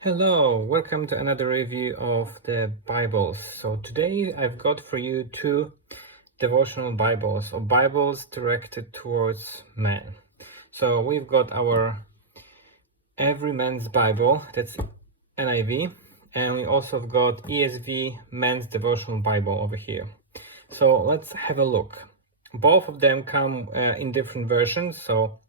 Hello, welcome to another review of the Bibles. So today I've got for you two devotional Bibles, or Bibles directed towards men. So we've got our Every Man's Bible, that's NIV, and we also have got ESV Men's Devotional Bible over here. So let's have a look. Both of them come in different versions. So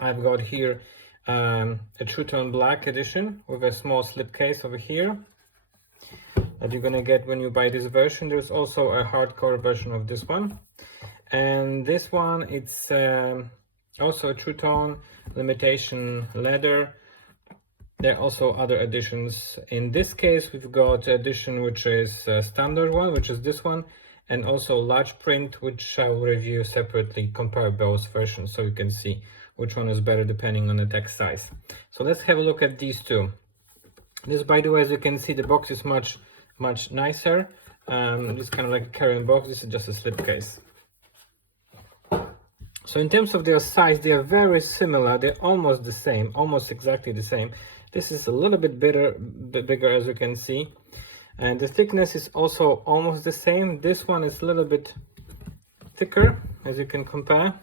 I've got here a True Tone Black edition with a small slipcase over here that you're gonna get when you buy this version. There's also a hardcover version of this one, and this one it's also a True Tone limitation leather. There are also other editions. In this case we've got edition which is a standard one, which is this one, and also large print, which I will review separately, compare both versions so you can see which one is better depending on the text size. So let's have a look at these two. This, by the way, as you can see, the box is much nicer. This is kind of like a carry-on box. This is just a slipcase. So in terms of their size, they are very similar. They're almost the same, almost exactly the same. This is a little bit bigger, as you can see. And the thickness is also almost the same. This one is a little bit thicker, as you can compare.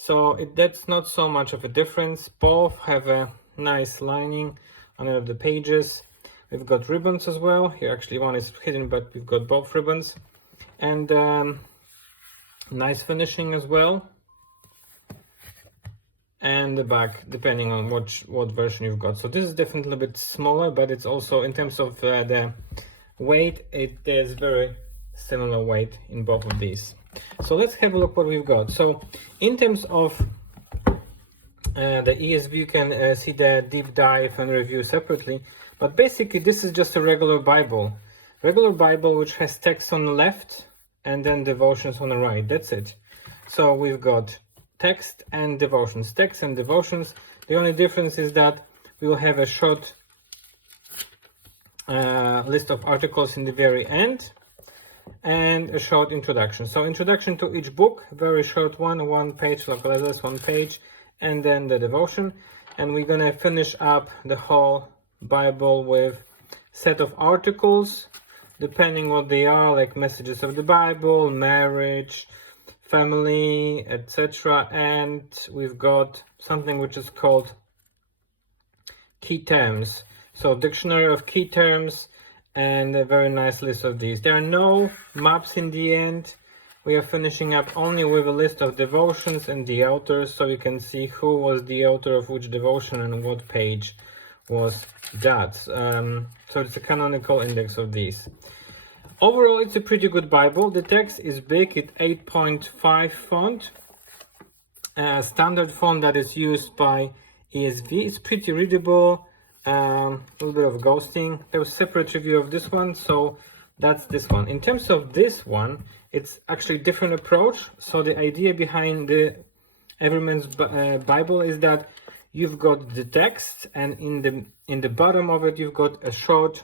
So that's not so much of a difference. Both have a nice lining on all of the pages. We've got ribbons as well. Here actually one is hidden, but we've got both ribbons. And nice finishing as well. And the back, depending on what version you've got. So this is definitely a bit smaller, but it's also, in terms of the weight, there's very similar weight in both of these. So let's have a look what we've got. So in terms of the ESV, you can see the deep dive and review separately, but basically this is just a regular Bible which has text on the left and then devotions on the right. That's it. So we've got text and devotions. The only difference is that we will have a short list of articles in the very end and a short introduction. So introduction to each book, very short one page, like less 1 page, and then the devotion. And we're gonna finish up the whole Bible with set of articles, depending what they are, like messages of the Bible, marriage, family, etc. And we've got something which is called key terms. So dictionary of key terms, and a very nice list of these. There are no maps in the end. We are finishing up only with a list of devotions and the authors, so you can see who was the author of which devotion and what page was that. So it's a canonical index of these. Overall, it's a pretty good Bible. The text is big, it's 8.5 font. Standard font that is used by ESV. It's pretty readable. A little bit of ghosting. There was a separate review of this one, so that's this one. In terms of this one, it's actually a different approach. So the idea behind the Every Man's Bible is that you've got the text, and in the bottom of it you've got a short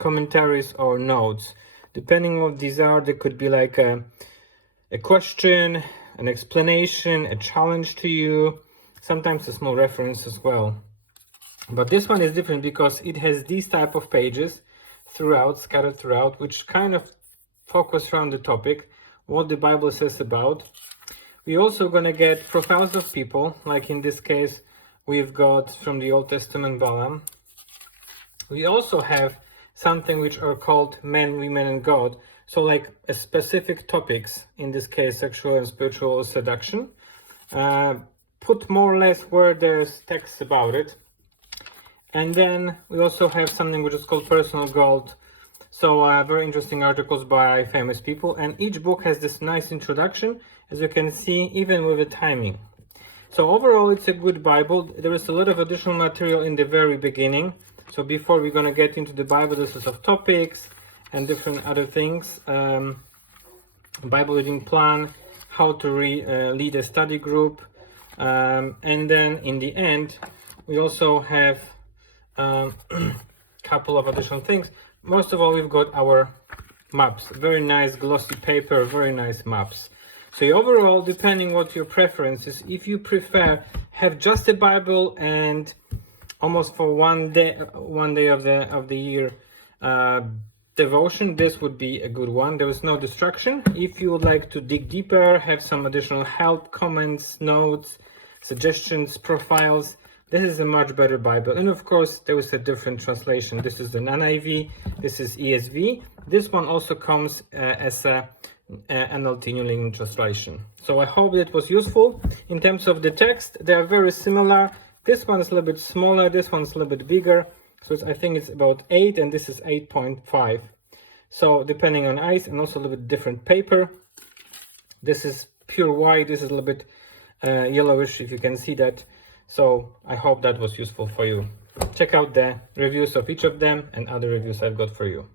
commentaries or notes. Depending on what these are, there could be like a question, an explanation, a challenge to you, sometimes a small reference as well. But this one is different because it has these type of pages scattered throughout, which kind of focus around the topic, what the Bible says about. We're also going to get profiles of people, like in this case, we've got from the Old Testament Balaam. We also have something which are called men, women, and God. So like a specific topics, in this case, sexual and spiritual seduction, put more or less where there's text about it. And then we also have something which is called personal gold. So very interesting articles by famous people. And each book has this nice introduction, as you can see, even with the timing. So overall, it's a good Bible. There is a lot of additional material in the very beginning. So before we're going to get into the Bible, this is of topics and different other things. Bible reading plan, how to lead a study group. And then in the end, we also have couple of additional things. Most of all, we've got our maps, very nice glossy paper, very nice maps. So overall, depending what your preference is, if you prefer have just a Bible and almost for one day of the year devotion, this would be a good one. There is no distraction. If you would like to dig deeper, have some additional help, comments, notes, suggestions, profiles, this is a much better Bible. And of course, there is a different translation. This is the NIV, this is ESV. This one also comes as a NLT New Living Translation. So I hope that was useful. In terms of the text, they are very similar. This one is a little bit smaller, this one's a little bit bigger. So I think it's about 8 and this is 8.5. So depending on eyes, and also a little bit different paper. This is pure white, this is a little bit yellowish, if you can see that. So I hope that was useful for you. Check out the reviews of each of them and other reviews I've got for you.